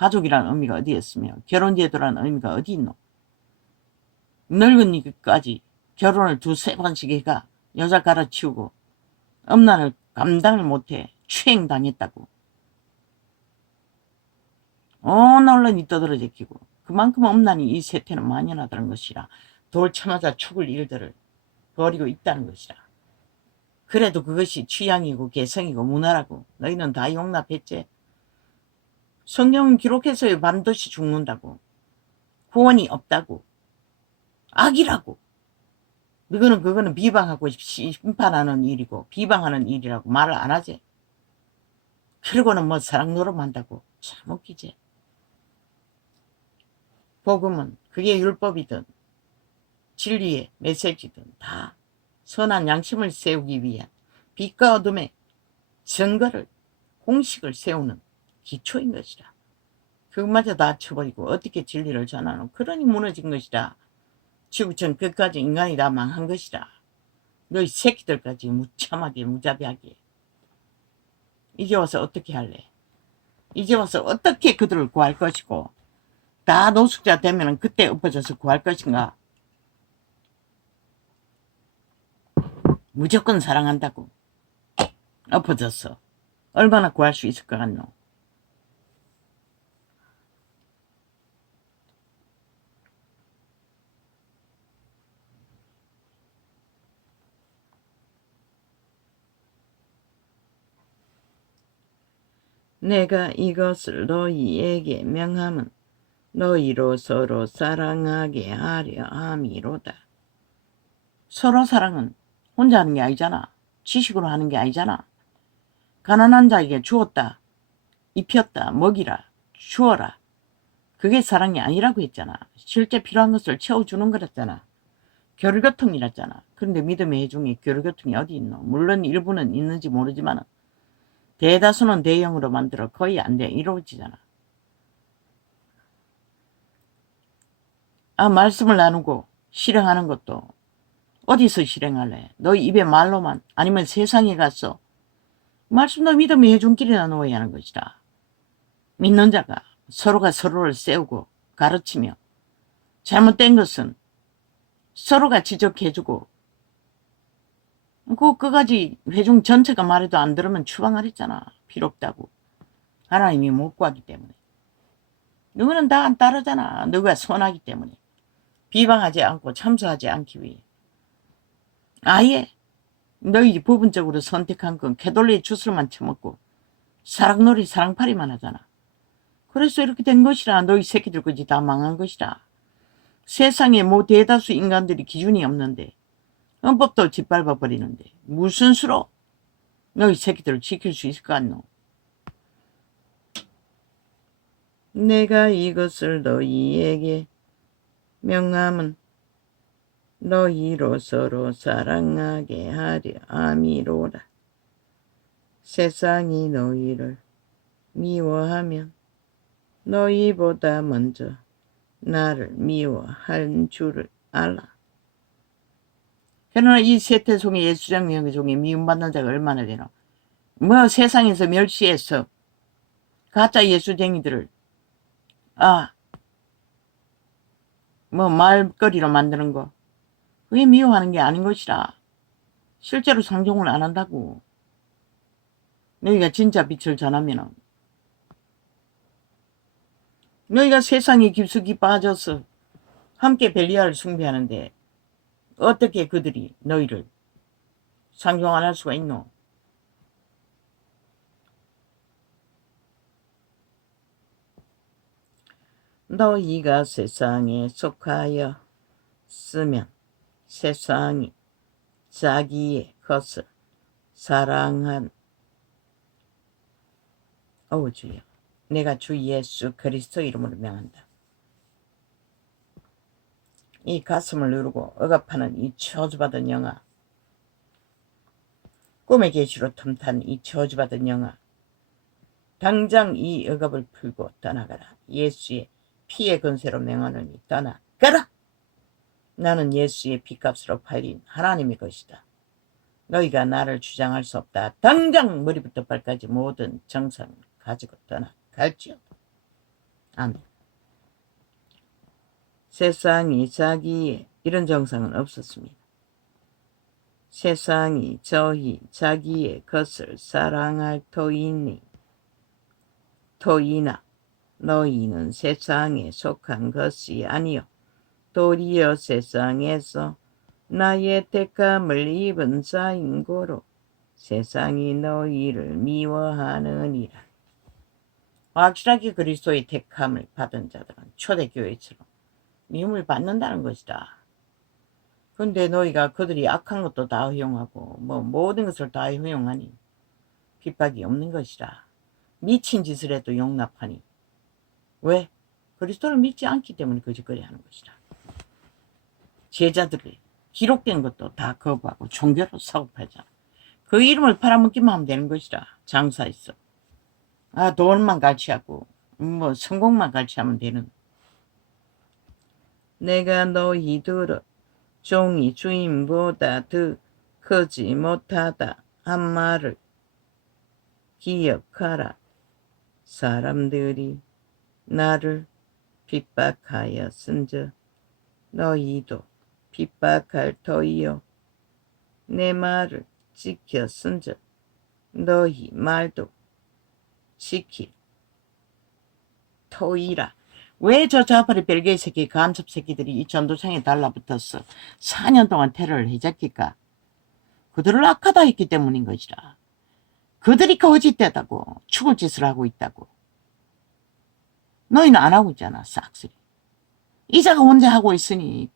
가족이라는 의미가 어디 있으며 결혼제도라는 의미가 어디 있노? 늙은이까지 결혼을 2-3번씩 해가 여자 갈아치우고 엄난을 감당을 못해 추행당했다고. 온 언론이 떠들어제끼고 그만큼 엄난이 이 세태는 만연하다는 것이라 돌 쳐맞아 죽을 일들을 벌이고 있다는 것이라. 그래도 그것이 취향이고 개성이고 문화라고 너희는 다 용납했지. 성경은 기록해서 반드시 죽는다고. 구원이 없다고. 악이라고. 그거는 비방하고 심판하는 일이고 비방하는 일이라고 말을 안 하지. 그러고는 뭐 사랑 노름한다고. 참 웃기지. 복음은 그게 율법이든 진리의 메시지든 다 선한 양심을 세우기 위한 빛과 어둠의 증거를 공식을 세우는 기초인 것이라. 그것마저 다 쳐버리고 어떻게 진리를 전하노. 그러니 무너진 것이라. 지구촌 끝까지 인간이 다 망한 것이라. 너희 새끼들까지 무참하게 무자비하게. 이제 와서 어떻게 할래? 이제 와서 어떻게 그들을 구할 것이고 다 노숙자 되면 그때 엎어져서 구할 것인가? 무조건 사랑한다고 엎어져서 얼마나 구할 수 있을 것 같노? 내가 이것을 너희에게 명함은 너희로 서로 사랑하게 하려 함이로다. 서로 사랑은 혼자 하는 게 아니잖아. 지식으로 하는 게 아니잖아. 가난한 자에게 주었다. 입혔다. 먹이라. 주어라. 그게 사랑이 아니라고 했잖아. 실제 필요한 것을 채워주는 거랬잖아. 교류교통이랬잖아. 그런데 믿음의 해중에 교류교통이 어디 있노? 물론 일부는 있는지 모르지만 대다수는 대형으로 만들어 거의 안 돼. 이루어지잖아. 말씀을 나누고 실행하는 것도 어디서 실행할래? 너희 입에 말로만 아니면 세상에 가서 말씀도 믿음의 해중길에 나누어야 하는 것이다. 믿는 자가 서로가 서로를 세우고 가르치며 잘못된 것은 서로가 지적해주고 그까지 회중 전체가 말해도 안 들으면 추방하랬잖아. 필요 없다고. 하나님이 못 구하기 때문에. 누구는 다 안 따르잖아. 누가 선하기 때문에. 비방하지 않고 참소하지 않기 위해. 아예 너희 부분적으로 선택한 건 캐돌리 주스만 처먹고 사랑놀이 사랑팔이만 하잖아. 그래서 이렇게 된 것이라. 너희 새끼들까지 다 망한 것이라. 세상에 뭐 대다수 인간들이 기준이 없는데 헌법도 짓밟아 버리는데 무슨 수로 너희 새끼들을 지킬 수 있을 것 같노? 내가 이것을 너희에게 명함은 너희로 서로 사랑하게 하려 함이로라. 세상이 너희를 미워하면 너희보다 먼저 나를 미워한 줄을 알라. 그러나 이 세태송의 예수장명의 종에 미움받는 자가 얼마나 되나. 뭐 세상에서 멸시해서 가짜 예수쟁이들을 뭐 말거리로 만드는 거 그게 미워하는 게 아닌 것이라. 실제로 상종을 안 한다고. 너희가 진짜 빛을 전하면은 너희가 세상에 깊숙이 빠져서 함께 벨리알을 숭배하는데 어떻게 그들이 너희를 상종 안 할 수가 있노? 너희가 세상에 속하여 쓰면 세상이 자기의 것을 사랑한 주여, 내가 주 예수 그리스도 이름으로 명한다. 이 가슴을 누르고 억압하는 이 저주받은 영아, 꿈의 계시로 틈탄 이 저주받은 영아, 당장 이 억압을 풀고 떠나가라. 예수의 피의 권세로 명하노니 떠나가라. 나는 예수의 피값으로 팔린 하나님의 것이다. 너희가 나를 주장할 수 없다. 당장 머리부터 발까지 모든 정성을 가지고 떠나갈지어다. 아멘. 세상이 자기의 이런 정상은 없었습니다. 세상이 저희 자기의 것을 사랑할 터이니 터이나 너희는 세상에 속한 것이 아니요 도리어 세상에서 나의 택함을 입은 자인 고로 세상이 너희를 미워하느니라. 확실하게 그리스도의 택함을 받은 자들은 초대교회처럼 미움을 받는다는 것이다. 근데 너희가 그들이 악한 것도 다 허용하고 모든 것을 다 허용하니 핍박이 없는 것이라. 미친 짓을 해도 용납하니. 왜? 그리스도를 믿지 않기 때문에 거짓거리 하는 것이라. 제자들이 기록된 것도 다 거부하고 종교로 사고팔잖아. 그 이름을 팔아먹기만 하면 되는 것이라. 장사했어. 돈만 같이 하고 성공만 같이 하면 되는. 내가 너희들을 종이 주인보다 더 크지 못하다 한 말을 기억하라. 사람들이 나를 핍박하였은즉 너희도 핍박할 터이요 내 말을 지켰은즉 너희 말도 지킬 터이라. 왜 저 좌파리 벨기에 새끼 간첩 새끼들이 이 전도창에 달라붙었어? 4년 동안 테러를 해잡힐까? 그들을 악하다 했기 때문인 것이라. 그들이 거짓되다고 죽을 짓을 하고 있다고. 너희는 안 하고 있잖아. 싹쓸이. 이자가 혼자 하고 있으니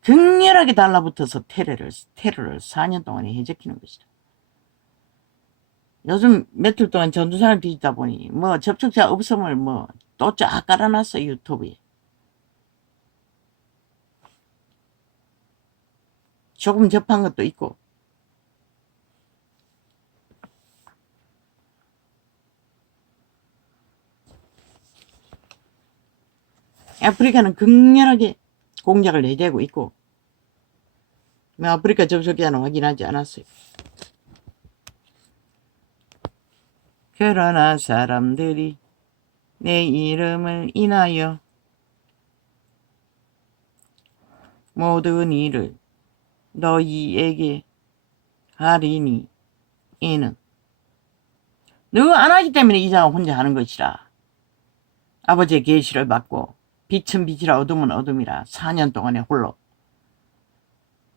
극렬하게 달라붙어서 테러를 4년 동안에 해잡히는 것이다. 요즘 며칠 동안 전도사를 뒤지다 보니 접촉자 없음을 또 쫙 깔아놨어. 유튜브에. 조금 접한 것도 있고. 아프리카는 극렬하게 공작을 내대고 있고, 아프리카 접촉자는 확인하지 않았어요. 그러나 사람들이 내 이름을 인하여 모든 일을 너희에게 하리니 이는 너 안 하기 때문에 이자가 혼자 하는 것이라. 아버지의 계시를 받고 빛은 빛이라 어둠은 어둠이라 4년 동안에 홀로.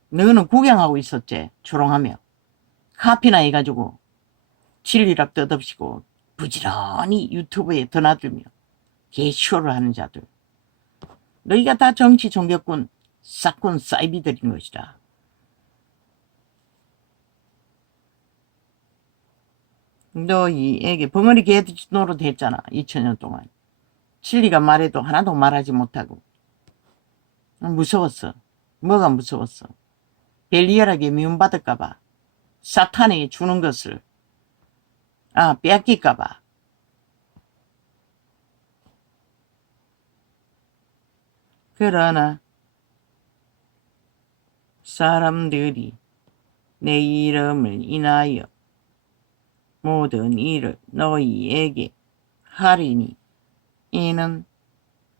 너는 구경하고 있었지. 조롱하며 카피나 해가지고 진리락 뜯읍시고 부지런히 유튜브에 드나들며 개쇼를 하는 자들. 너희가 다 정치 종교꾼 싹군 사이비들인 것이다. 너희에게 벙어리 개 노릇 했잖아. 2000년 동안. 진리가 말해도 하나도 말하지 못하고. 무서웠어. 뭐가 무서웠어? 벨리얼하게 미움받을까봐. 사탄에게 주는 것을 뺏길까봐. 그러나 사람들이 내 이름을 인하여 모든 일을 너희에게 하리니 이는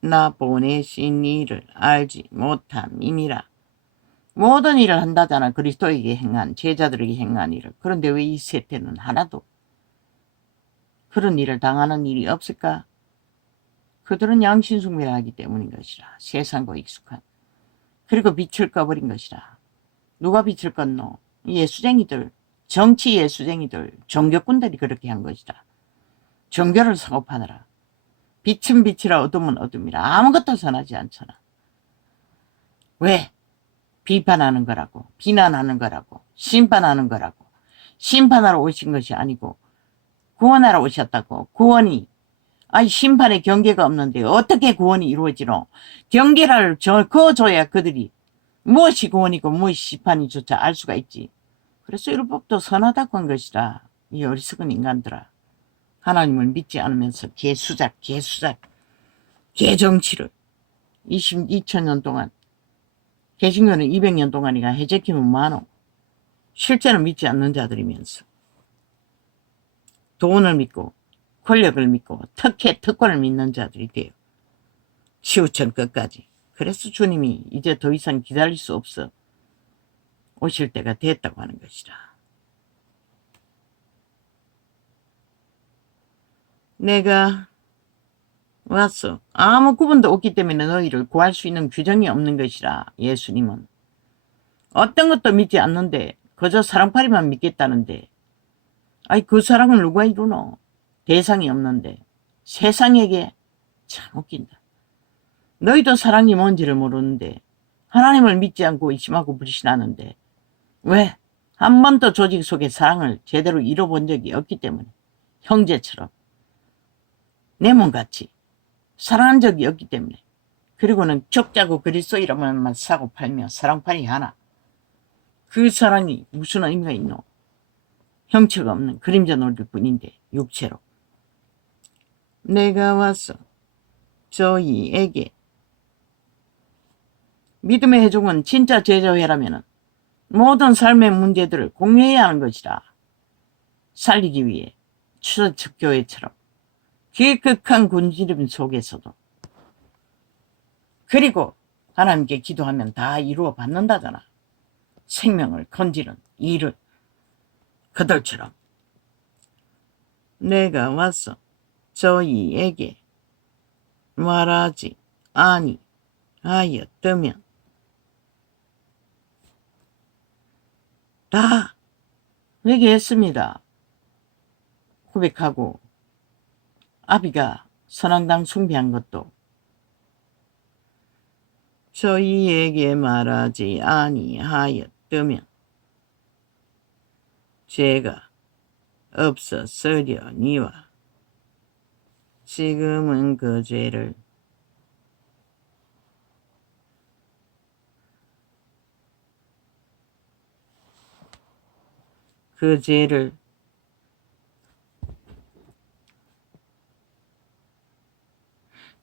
나 보내신 일을 알지 못함이니라. 모든 일을 한다잖아. 그리스도에게 행한, 제자들에게 행한 일을. 그런데 왜 이 세태는 하나도 그런 일을 당하는 일이 없을까? 그들은 양심숭배를 하기 때문인 것이라. 세상과 익숙한. 그리고 빛을 꺼버린 것이라. 누가 빛을 껐노? 예수쟁이들, 정치 예수쟁이들, 종교꾼들이 그렇게 한 것이다. 종교를 사고파느라. 빛은 빛이라 어둠은 어둠이라. 아무것도 선하지 않잖아. 왜? 비판하는 거라고, 비난하는 거라고, 심판하는 거라고. 심판하러 오신 것이 아니고 구원하러 오셨다고. 구원이 심판의 경계가 없는데 어떻게 구원이 이루어지노? 경계를 그어줘야 그들이 무엇이 구원이고 무엇이 심판이조차 알 수가 있지. 그래서 율법도 선하다고 한 것이라. 이 어리석은 인간들아. 하나님을 믿지 않으면서 개수작, 개정치를 2000년 동안, 개신교는 200년 동안이가 해제키면 많어. 실제는 믿지 않는 자들이면서 돈을 믿고 권력을 믿고 특혜 특권을 믿는 자들이 돼요. 시우천 끝까지. 그래서 주님이 이제 더 이상 기다릴 수 없어 오실 때가 됐다고 하는 것이라. 내가 왔어. 아무 구분도 없기 때문에 너희를 구할 수 있는 규정이 없는 것이라. 예수님은 어떤 것도 믿지 않는데 그저 사랑팔이만 믿겠다는데, 아이 그 사랑을 누가 이루노? 대상이 없는데. 세상에게. 참 웃긴다. 너희도 사랑이 뭔지를 모르는데 하나님을 믿지 않고 의심하고 불신하는데, 왜? 한 번도 조직 속에 사랑을 제대로 이뤄본 적이 없기 때문에. 형제처럼 내 몸같이 사랑한 적이 없기 때문에. 그리고는 족자고 그리스도 이름만 사고 팔며 사랑팔이 하나. 그 사랑이 무슨 의미가 있노? 형체가 없는 그림자 놀일 뿐인데 육체로. 내가 와서 저희에게, 믿음의 회중은 진짜 제자회라면 모든 삶의 문제들을 공유해야 하는 것이라. 살리기 위해 추저측교회처럼 길극한 굶주림 속에서도. 그리고 하나님께 기도하면 다 이루어 받는다잖아. 생명을 건지는 일을. 그들처럼 내가 와서 저희에게 말하지 아니하였다면 다 회개했습니다. 고백하고 아비가 선왕당 숭배한 것도 저희에게 말하지 아니하였다면 죄가 없었으려니와 지금은 그 죄를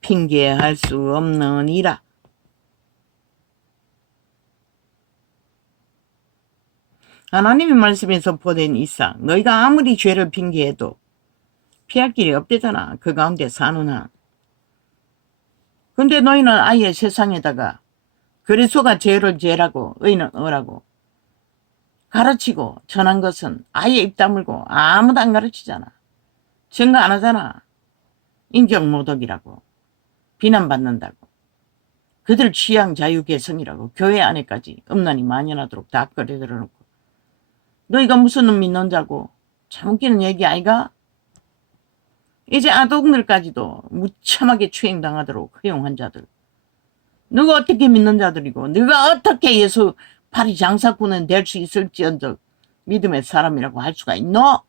핑계할 수 없느니라. 하나님의 말씀에 선포된 이상 너희가 아무리 죄를 핑계해도 피할 길이 없대잖아. 그 가운데 사는 한. 근데 너희는 아예 세상에다가 그리스도가 죄를 죄라고 의는 어라고 가르치고 전한 것은 아예 입 다물고 아무도 안 가르치잖아. 증거 안 하잖아. 인격모독이라고 비난받는다고. 그들 취향 자유 개성이라고 교회 안에까지 음란이 만연하도록 다 끌어들여놓고. 너희가 무슨 놈 믿는 자고. 참 웃기는 얘기 아이가? 이제 아동들까지도 무참하게 추행당하도록 허용한 자들. 누가 어떻게 믿는 자들이고 누가 어떻게 예수 파리 장사꾼은 될 수 있을지언정 믿음의 사람이라고 할 수가 있노?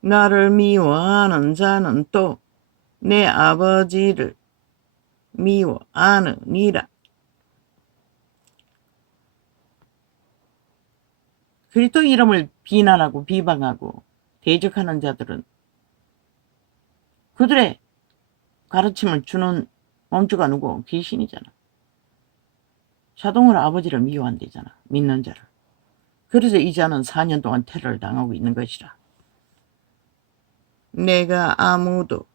나를 미워하는 자는 또 내 아버지를 미워하느니라. 그리스도 이름을 비난하고 비방하고 대적하는 자들은 그들의 가르침을 주는 몸주가 누구? 귀신이잖아. 자동으로 아버지를 미워한대잖아. 믿는 자를. 그래서 이 자는 4년 동안 테러를 당하고 있는 것이라. 내가 아무도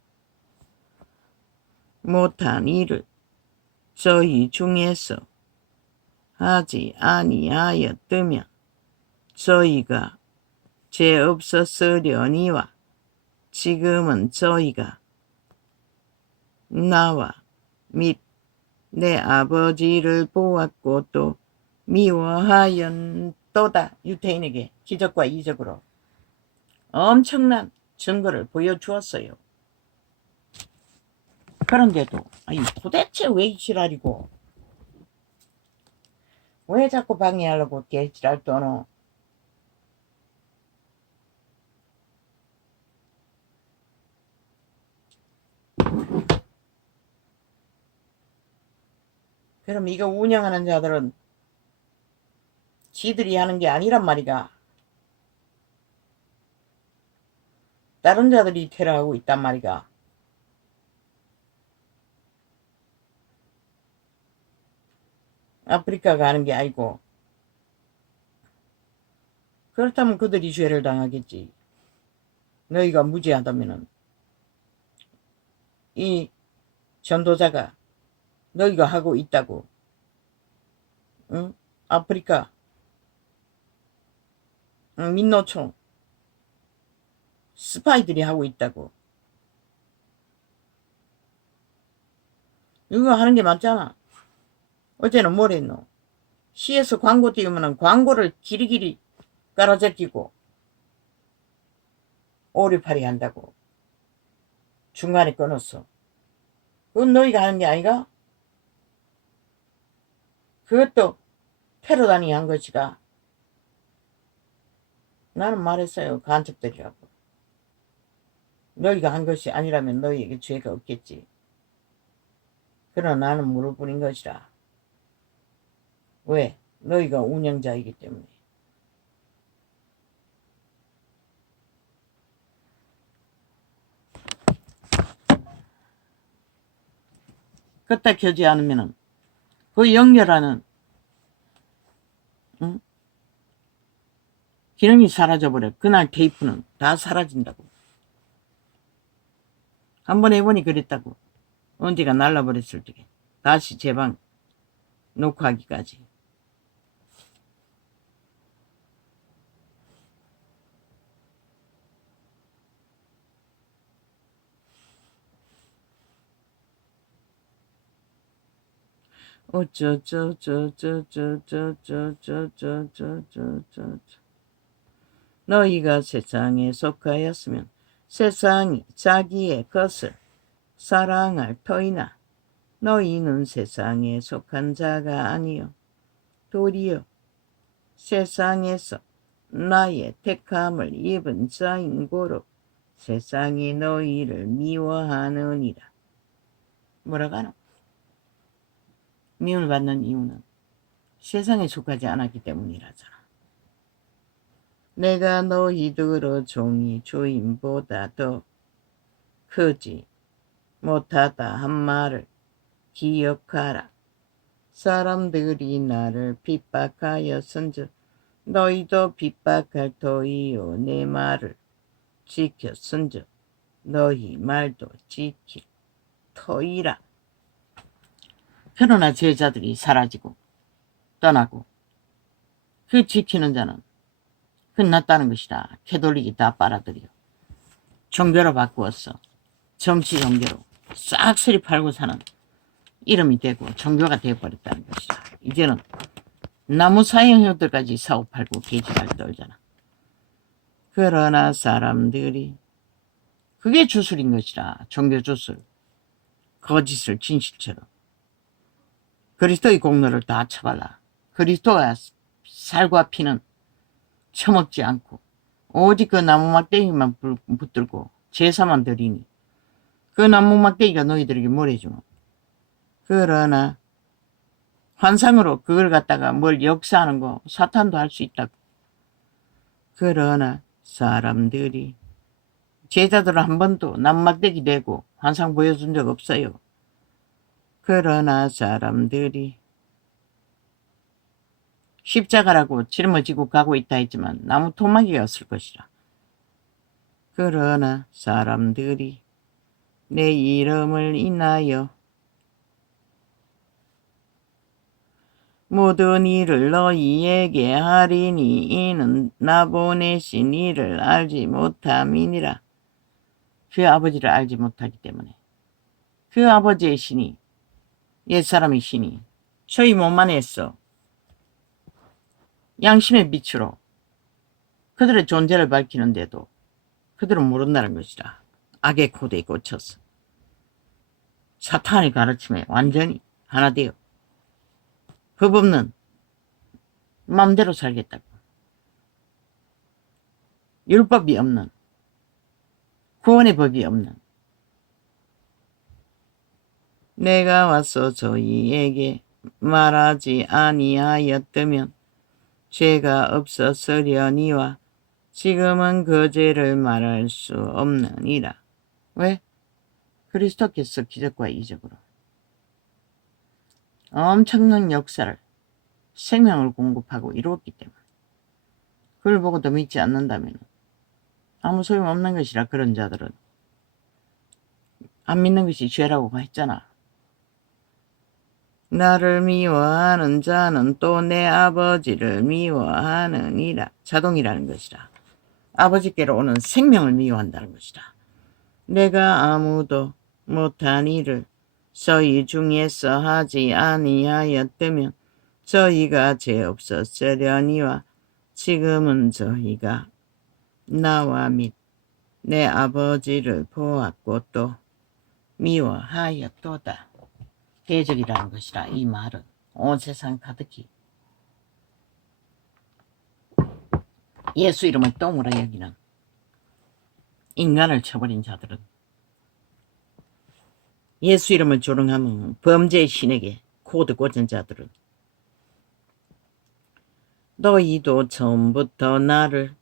못한 일을 저희 중에서 하지 아니하였으면 저희가 죄 없었으려니와 지금은 저희가 나와 및 내 아버지를 보았고 또 미워하였도다. 유태인에게 기적과 이적으로 엄청난 증거를 보여주었어요. 그런데도 아니 도대체 왜 이 지랄이고 왜 자꾸 방해하려고 개지랄 떠노. 그럼 이거 운영하는 자들은 지들이 하는 게 아니란 말이가. 다른 자들이 테러하고 있단 말이가. 아프리카가 하는 게 아니고 그렇다면 그들이 죄를 당하겠지. 너희가 무지하다면은 이 전도자가 너희가 하고 있다고, 응? 아프리카, 응? 민노총 스파이들이 하고 있다고. 이거 하는 게 맞잖아. 어제는 뭘 했노? 시에서 광고 띄우면 광고를 길이길이 깔아제끼고 오리팔이 한다고. 중간에 끊었어. 그건 너희가 하는 게 아니가? 그것도 패러다니 한 것이가. 나는 말했어요. 간첩들이라고. 너희가 한 것이 아니라면 너희에게 죄가 없겠지. 그러나 나는 물을 뿌린 것이라. 왜? 너희가 운영자이기 때문에. 그때 켜지 않으면은 그 연결하는, 응? 기능이 사라져버려. 그날 테이프는 다 사라진다고. 한번 해보니 그랬다고. 언제가 날라버렸을 적에 다시 재방 녹화하기까지. 어쩌저저저저저저저저저저저 너희가 세상에 속하였으면 세상이 자기의 것을 사랑할 터이나 너희는 세상에 속한 자가 아니요 도리어 세상에서 나의 택함을 입은 자인 고로 세상이 너희를 미워하느니라. 뭐라고 하노? 미움을 받는 이유는 세상에 속하지 않았기 때문이라잖아. 내가 너희들의 종이 주인보다 더 크지 못하다 한 말을 기억하라. 사람들이 나를 핍박하였은즉 너희도 핍박할 터이요 내 말을 지켰은즉 너희 말도 지킬 터이라. 그러나 제자들이 사라지고 떠나고 그 지키는 자는 끝났다는 것이라. 캐톨릭이 다 빨아들여 종교로 바꾸었어. 정치 종교로 싹쓸이 팔고 사는 이름이 되고 종교가 되어버렸다는 것이다. 이제는 나무 사형효들까지 사고 팔고 개지랄 떨잖아. 그러나 사람들이 그게 주술인 것이라. 종교 주술. 거짓을 진실처럼. 그리스도의 공로를 다 쳐발라. 그리스도가 살과 피는 처먹지 않고 오직 그 나무 막대기만 붙들고 제사만 드리니 그 나무 막대기가 너희들에게 뭘 해주노? 그러나 환상으로 그걸 갖다가 뭘 역사하는 거 사탄도 할 수 있다고. 그러나 사람들이 제자들은 한 번도 나무막대기 대고 환상 보여준 적 없어요. 그러나 사람들이 십자가라고 짊어지고 가고 있다 했지만 나무 토막이었을 것이라. 그러나 사람들이 내 이름을 인하여 모든 일을 너희에게 하리니 이는 나 보내신 이를 알지 못함이니라. 그 아버지를 알지 못하기 때문에. 그 아버지의 신이, 옛사람의 신이 저희 몸 안에서 양심의 빛으로 그들의 존재를 밝히는데도 그들은 모른다는 것이라. 악의 코드에 꽂혀서 사탄의 가르침에 완전히 하나 되어 법 없는 마음대로 살겠다고. 율법이 없는, 구원의 법이 없는, 내가 와서 저희에게 말하지 아니하였다면 죄가 없었으려니와 지금은 그 죄를 말할 수 없느니라. 왜? 그리스도께서 기적과 이적으로 엄청난 역사를 생명을 공급하고 이루었기 때문에. 그걸 보고도 믿지 않는다면 아무 소용없는 것이라. 그런 자들은 안 믿는 것이 죄라고 했잖아. 나를 미워하는 자는 또 내 아버지를 미워하느니라. 자동이라는 것이라. 아버지께로 오는 생명을 미워한다는 것이다. 내가 아무도 못한 일을 저희 중에서 하지 아니하였다면 저희가 죄 없었으려니와 지금은 저희가 나와 및 내 아버지를 보았고 또 미워하였도다. 대적이라는 것이라. 이 말은 온 세상 가득히 예수 이름을 똥으로 여기는 인간을 쳐버린 자들은, 예수 이름을 조롱하면 범죄의 신에게 코드 꽂은 자들은, 너희도 처음부터 나를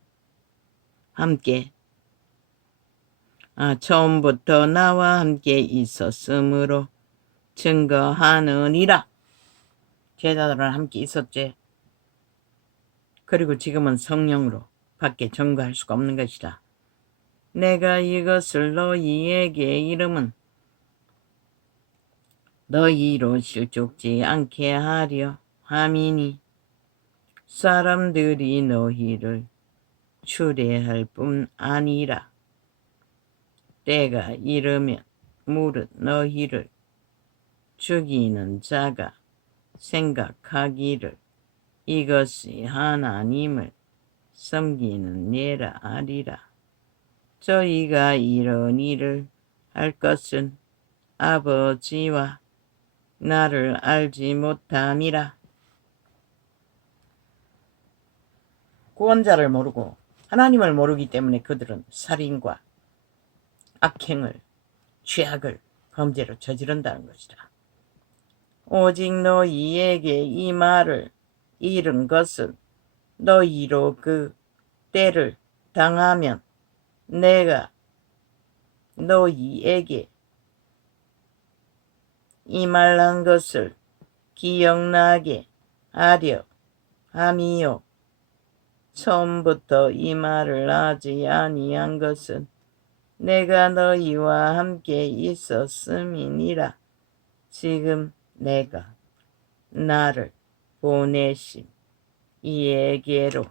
처음부터 나와 함께 있었으므로 증거하느니라. 제자들은 함께 있었지. 그리고 지금은 성령으로 밖에 증거할 수가 없는 것이다. 내가 이것을 너희에게 이름은 너희로 실족지 않게 하려 함이니 사람들이 너희를 추례할 뿐 아니라 때가 이르면 무릇 너희를 죽이는 자가 생각하기를 이것이 하나님을 섬기는 예라 하리라. 저희가 이런 일을 할 것은 아버지와 나를 알지 못함이라. 구원자를 모르고 하나님을 모르기 때문에 그들은 살인과 악행을, 죄악을, 범죄를 저지른다는 것이다. 오직 너희에게 이 말을 이른 것은 너희로 그 때를 당하면 내가 너희에게 이 말한 것을 기억나게 하려 함이요. 처음부터 이 말을 하지 아니한 것은 내가 너희와 함께 있었음이니라. 지금 내가 나를 보내신 이에게로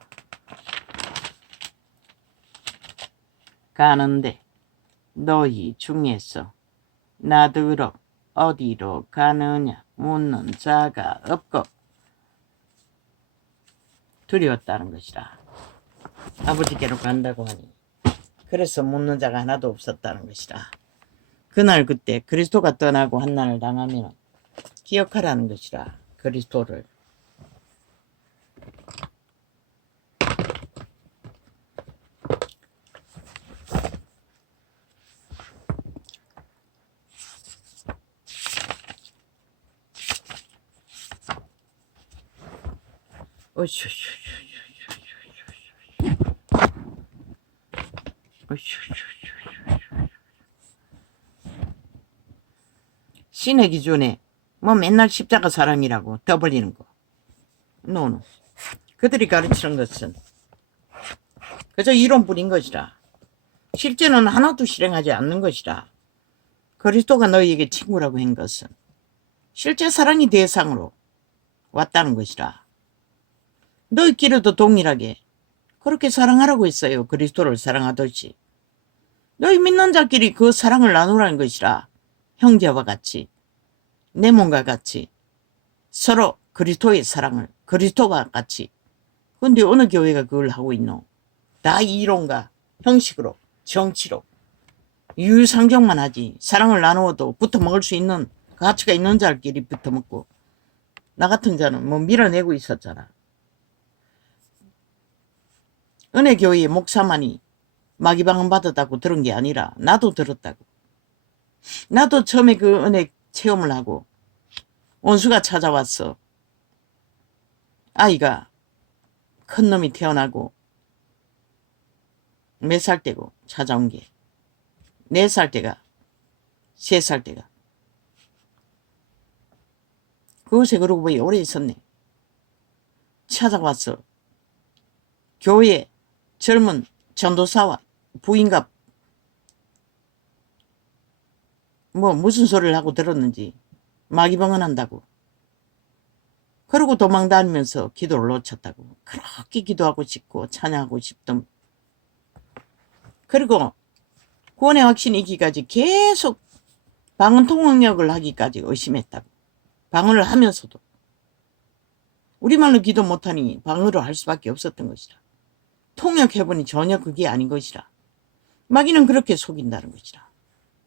가는데 너희 중에서 나더러 어디로 가느냐 묻는 자가 없고 두려웠다는 것이라. 아버지께로 간다고 하니 그래서 묻는 자가 하나도 없었다는 것이라. 그날 그때 그리스도가 떠나고 환난을 당하면 기억하라는 것이라. 그리스도를. 신의 기준에 뭐 맨날 십자가 사랑이라고 떠벌리는 거. 노노. 그들이 가르치는 것은 그저 이론뿐인 것이라. 실제는 하나도 실행하지 않는 것이라. 그리스도가 너희에게 친구라고 한 것은 실제 사랑이 대상으로 왔다는 것이라. 너희끼리도 동일하게 그렇게 사랑하라고 했어요. 그리스도를 사랑하듯이. 너희 믿는 자끼리 그 사랑을 나누라는 것이라. 형제와 같이, 내 몸과 같이 서로 그리스도의 사랑을 그리스도와 같이. 근데 어느 교회가 그걸 하고 있노? 다 이론과 형식으로, 정치로 유유상종만 하지. 사랑을 나누어도 붙어먹을 수 있는 가치가 있는 자들끼리 붙어먹고, 나 같은 자는 뭐 밀어내고 있었잖아. 은혜교회의 목사만이 마귀방언 받았다고 들은 게 아니라 나도 들었다고. 나도 처음에 그 은혜 체험을 하고 원수가 찾아왔어. 아이가 큰 놈이 태어나고 몇 살 때고 찾아온 게 4살 때가 3살 때가. 그것에 그러고 보니 오래 있었네. 찾아왔어. 교회 젊은 전도사와 부인과 뭐 무슨 소리를 하고 들었는지 마귀방언한다고. 그러고 도망다니면서 기도를 놓쳤다고. 그렇게 기도하고 싶고 찬양하고 싶던. 그리고 구원의 확신이 있기까지 계속 방언 통역을 하기까지 의심했다고. 방언을 하면서도. 우리말로 기도 못하니 방언으로 할 수밖에 없었던 것이라. 통역해보니 전혀 그게 아닌 것이라. 마귀는 그렇게 속인다는 것이라.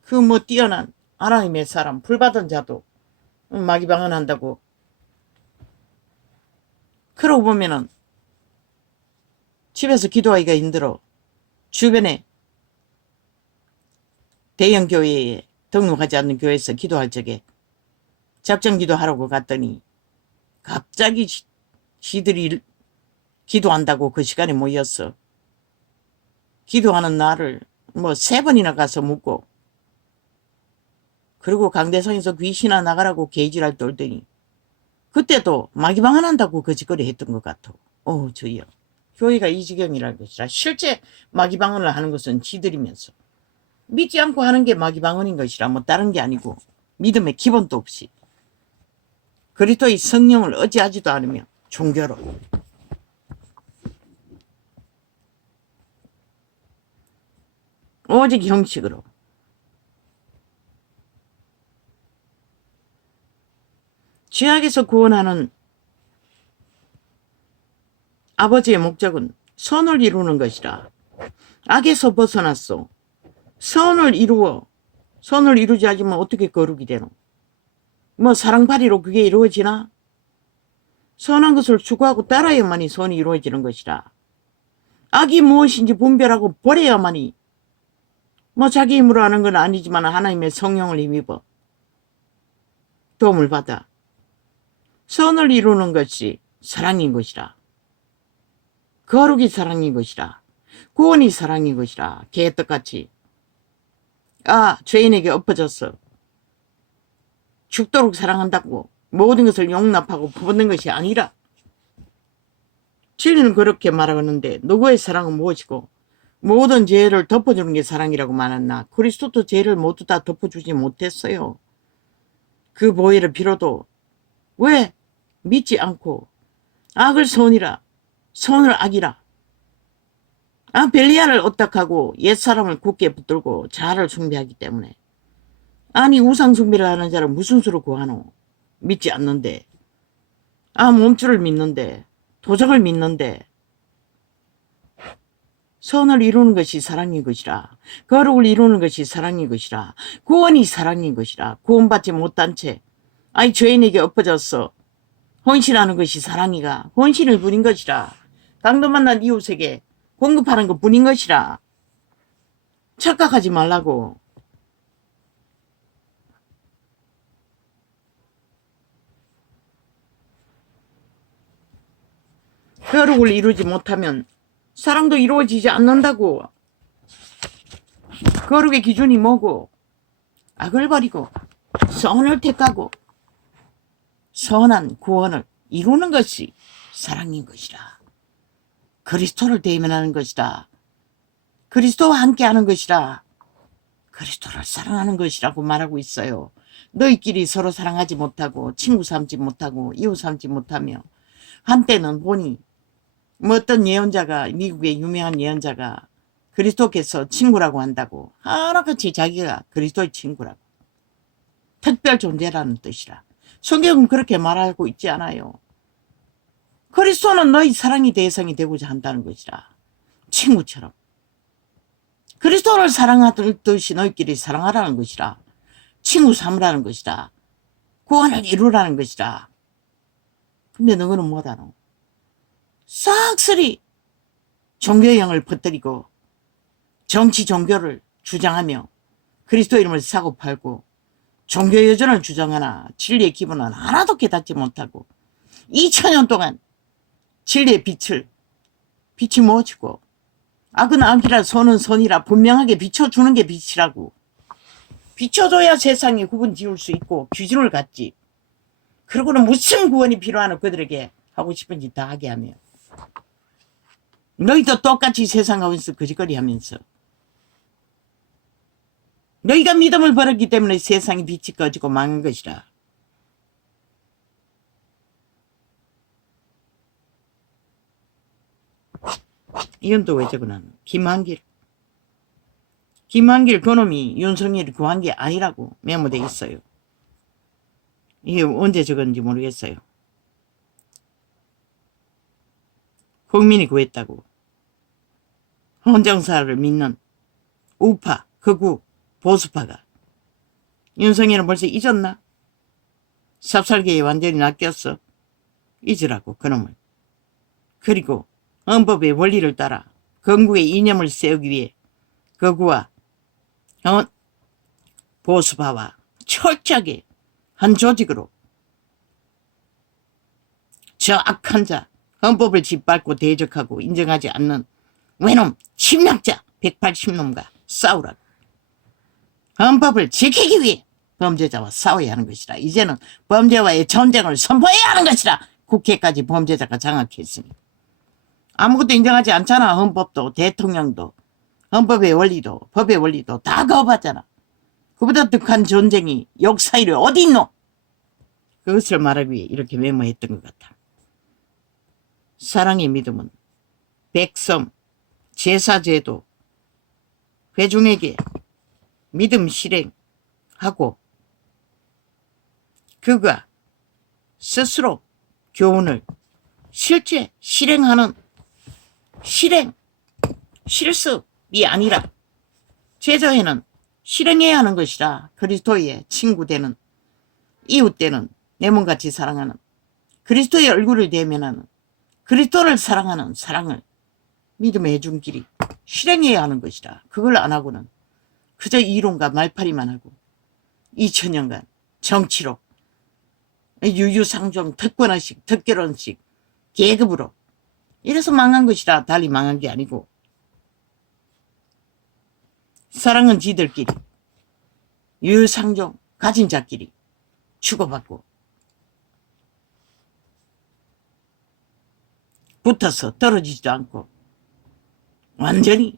그 뭐 뛰어난 하나님의 사람 불받은 자도 마귀 방언한다고. 그러고 보면은 집에서 기도하기가 힘들어 주변에 대형 교회에 등록하지 않는 교회에서 기도할 적에 작정 기도하라고 갔더니 갑자기 지들이 기도한다고 그 시간에 모였어. 기도하는 날을 뭐 3번이나 가서 묻고, 그리고 강대상에서 귀신아 나가라고 개지랄 떨더니 그때도 마귀방언한다고 거짓거리 했던 것 같아. 주여. 교회가 이 지경이랄 것이라. 실제 마귀방언을 하는 것은 지들이면서 믿지 않고 하는 게 마귀방언인 것이라. 뭐 다른 게 아니고 믿음의 기본도 없이 그리스도의 성령을 의지하지도 않으며 종교로 오직 형식으로. 죄악에서 구원하는 아버지의 목적은 선을 이루는 것이라. 악에서 벗어났어. 선을 이루지 않으면 어떻게 거룩이 되노? 뭐 사랑팔이로 그게 이루어지나? 선한 것을 추구하고 따라야만이 선이 이루어지는 것이라. 악이 무엇인지 분별하고 버려야만이, 뭐 자기 힘으로 하는 건 아니지만 하나님의 성령을 힘입어 도움을 받아 선을 이루는 것이 사랑인 것이라. 거룩이 사랑인 것이라. 구원이 사랑인 것이라. 개떡같이 죄인에게 엎어졌어. 죽도록 사랑한다고 모든 것을 용납하고 부붙는 것이 아니라. 진리는 그렇게 말하는데 누구의 사랑은 무엇이고 모든 죄를 덮어주는 게 사랑이라고 말했나? 그리스도도 죄를 모두 다 덮어주지 못했어요. 그 보혈을 빌어도 왜 믿지 않고 악을 선이라 선을 악이라. 벨리알을 어떡하고 옛사람을 굳게 붙들고 자아를 숭배하기 때문에. 아니 우상 숭배를 하는 자를 무슨 수로 구하노? 믿지 않는데. 몸줄을 믿는데. 도적을 믿는데. 선을 이루는 것이 사랑인 것이라. 거룩을 이루는 것이 사랑인 것이라. 구원이 사랑인 것이라. 구원받지 못한 채 죄인에게 엎어졌어. 헌신하는 것이 사랑이가. 헌신을 부린 것이라. 강도 만난 이웃에게 공급하는 것 뿐인 것이라. 착각하지 말라고. 거룩을 이루지 못하면 사랑도 이루어지지 않는다고. 거룩의 기준이 뭐고? 악을 버리고 선을 택하고 선한 구원을 이루는 것이 사랑인 것이라. 그리스도를 대면하는 것이다. 그리스도와 함께하는 것이라. 그리스도를 사랑하는 것이라고 말하고 있어요. 너희끼리 서로 사랑하지 못하고 친구 삼지 못하고 이웃 삼지 못하며. 한때는 보니 어떤 예언자가, 미국의 유명한 예언자가 그리스도께서 친구라고 한다고. 하나같이 자기가 그리스도의 친구라고. 특별 존재라는 뜻이라. 성경은 그렇게 말하고 있지 않아요. 그리스도는 너희 사랑의 대상이 되고자 한다는 것이라. 친구처럼. 그리스도를 사랑하듯이 너희끼리 사랑하라는 것이라. 친구 삼으라는 것이라. 구원을 이루라는 것이라. 근데 너희는 뭐하노? 싹쓸이 종교형을 퍼뜨리고 정치 종교를 주장하며 그리스도 이름을 사고 팔고 종교여전을 주장하나 진리의 기본은 하나도 깨닫지 못하고 2000년 동안 진리의 빛이 무엇이고 악은 악이라 선은 선이라 분명하게 비춰주는 게 빛이라고. 비춰줘야 세상에 구분 지을 수 있고 기준을 갖지. 그러고는 무슨 구원이 필요하노? 그들에게 하고 싶은 짓 다 하게 하며. 너희도 똑같이 세상 가운데서 거짓거리 하면서 너희가 믿음을 버렸기 때문에 세상이 빛이 꺼지고 망한 것이라. 이건 또 왜 적어놨노? 김한길 그놈이 윤석열이 구한 게 아니라고 메모돼 있어요. 이게 언제 적었는지 모르겠어요. 국민이 구했다고. 헌정사를 믿는 우파, 극우, 보수파가. 윤석열은 벌써 잊었나? 삽살개에 완전히 낚였어. 잊으라고 그놈을. 그리고 헌법의 원리를 따라 건국의 이념을 세우기 위해 극우와 보수파와 철저하게 한 조직으로 저 악한 자, 헌법을 짓밟고 대적하고 인정하지 않는 외놈 침략자 180놈과 싸우라고. 헌법을 지키기 위해 범죄자와 싸워야 하는 것이라. 이제는 범죄와의 전쟁을 선포해야 하는 것이라. 국회까지 범죄자가 장악했으니. 아무것도 인정하지 않잖아. 헌법도 대통령도 헌법의 원리도 법의 원리도 다 거부하잖아. 그보다 득한 전쟁이 역사일에 어디 있노? 그것을 말하기 위해 이렇게 메모했던 것 같아. 사랑의 믿음은 백성, 제사제도, 회중에게 믿음 실행하고 그가 스스로 교훈을 실제 실행하는 실습이 아니라 제자에는 실행해야 하는 것이라. 그리스도의 친구 되는, 이웃 되는, 내 몸같이 사랑하는, 그리스도의 얼굴을 대면하는, 그리스도를 사랑하는 사랑을 믿음의 해준 길이 실행해야 하는 것이라. 그걸 안 하고는 그저 이론과 말파리만 하고 2000년간 정치로 유유상종 특권의식 특결혼식 계급으로 이래서 망한 것이라. 달리 망한 게 아니고. 사랑은 지들끼리 유유상종 가진 자끼리 주고받고 붙어서 떨어지지도 않고 완전히